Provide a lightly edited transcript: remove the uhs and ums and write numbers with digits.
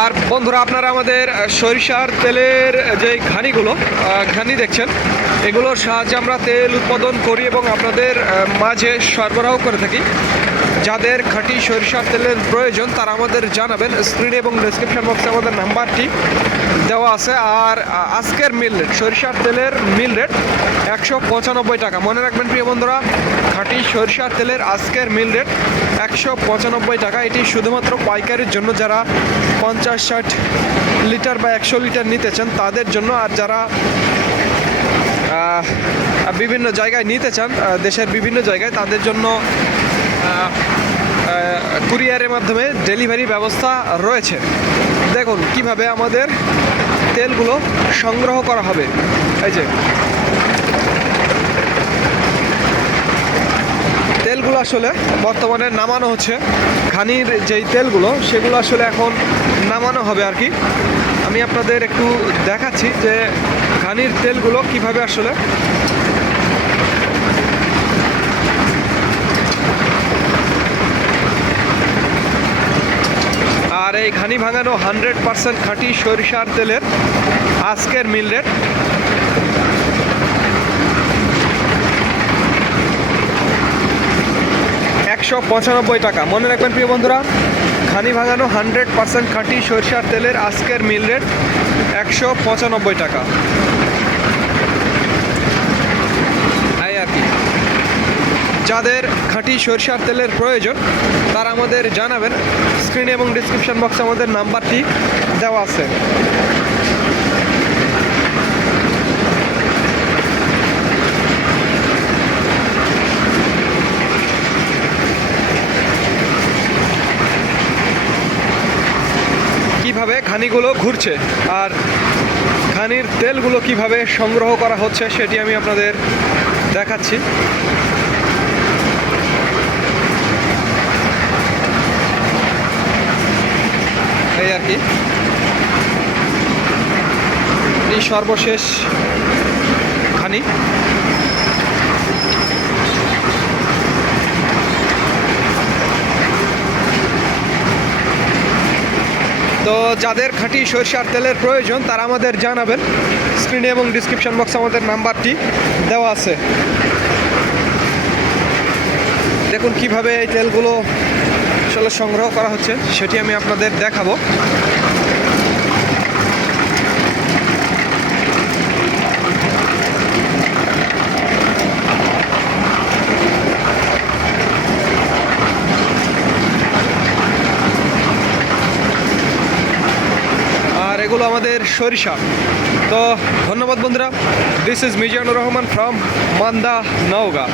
আর বন্ধুরা, আপনারা আমাদের সরিষার তেলের যে ঘানি দেখছেন, এগুলোর সাহায্যে আমরা তেল উৎপাদন করি এবং আপনাদের মাঝে সরবরাহ করে থাকি। যাদের খাঁটি সরিষার তেলের প্রয়োজন তারা আমাদের জানাবেন। স্ক্রিনে এবং ডেসক্রিপশন বক্সে আমাদের নাম্বারটি দেওয়া আছে। আর আজকের মিল রেট, সরিষার তেলের মিল রেট 195 টাকা। মনে রাখবেন প্রিয় বন্ধুরা, খাঁটি সরিষার তেলের আজকের মিল রেট 195 টাকা। এটি শুধুমাত্র পাইকারির জন্য, যারা 50-60 লিটার বা 100 লিটার নিতে চান তাদের জন্য। আর যারা বিভিন্ন জায়গায় নিতে চান, দেশের বিভিন্ন জায়গায়, তাদের জন্য কুরিয়ারের মাধ্যমে ডেলিভারি ব্যবস্থা রয়েছে। দেখুন কিভাবে আমাদের তেলগুলো সংগ্রহ করা হবে। এই যে তেলগুলো আসলে বর্তমানে নামানো হচ্ছে। ঘানির যেই তেলগুলো, সেগুলো আসলে এখন নামানো হবে আর কি। আমি আপনাদের একটু দেখাচ্ছি যে ঘানির তেলগুলো কিভাবে আসলে আর এই ঘানি ভাঙানো 100% খাঁটি সরিষার তেলের আজকের মিল রেট 195 টাকা। মনে রাখবেন প্রিয় বন্ধুরা, ঘানি ভাঙানো 100% খাঁটি সরিষার তেলের আজকের মিল রেট 195 টাকা। এই আর কি, যাদের খাঁটি সরিষার তেলের প্রয়োজন তারা আমাদের জানাবেন। স্ক্রিনে এবং ডিসক্রিপশন বক্সে আমাদের নাম্বারটি দেওয়া আছে। কিভাবে ঘানিগুলো ঘুরছে আর ঘানির তেলগুলো কিভাবে সংগ্রহ করা হচ্ছে সেটি আমি আপনাদের দেখাচ্ছি। এই আর কি, এই সর্বশেষ ঘানি। তো যাদের খাঁটি সরিষার তেলের প্রয়োজন তারা আমাদের জানাবেন। স্ক্রিনে এবং ডিসক্রিপশন বক্সে আমাদের নাম্বারটি দেওয়া আছে। দেখুন কিভাবে এই তেলগুলো আসলে সংগ্রহ করা হচ্ছে সেটি আমি আপনাদের দেখাবো। আর এগুলো আমাদের সরিষা। তো ধন্যবাদ বন্ধুরা। This is Mizanur Rahman from Manda, Naogaon.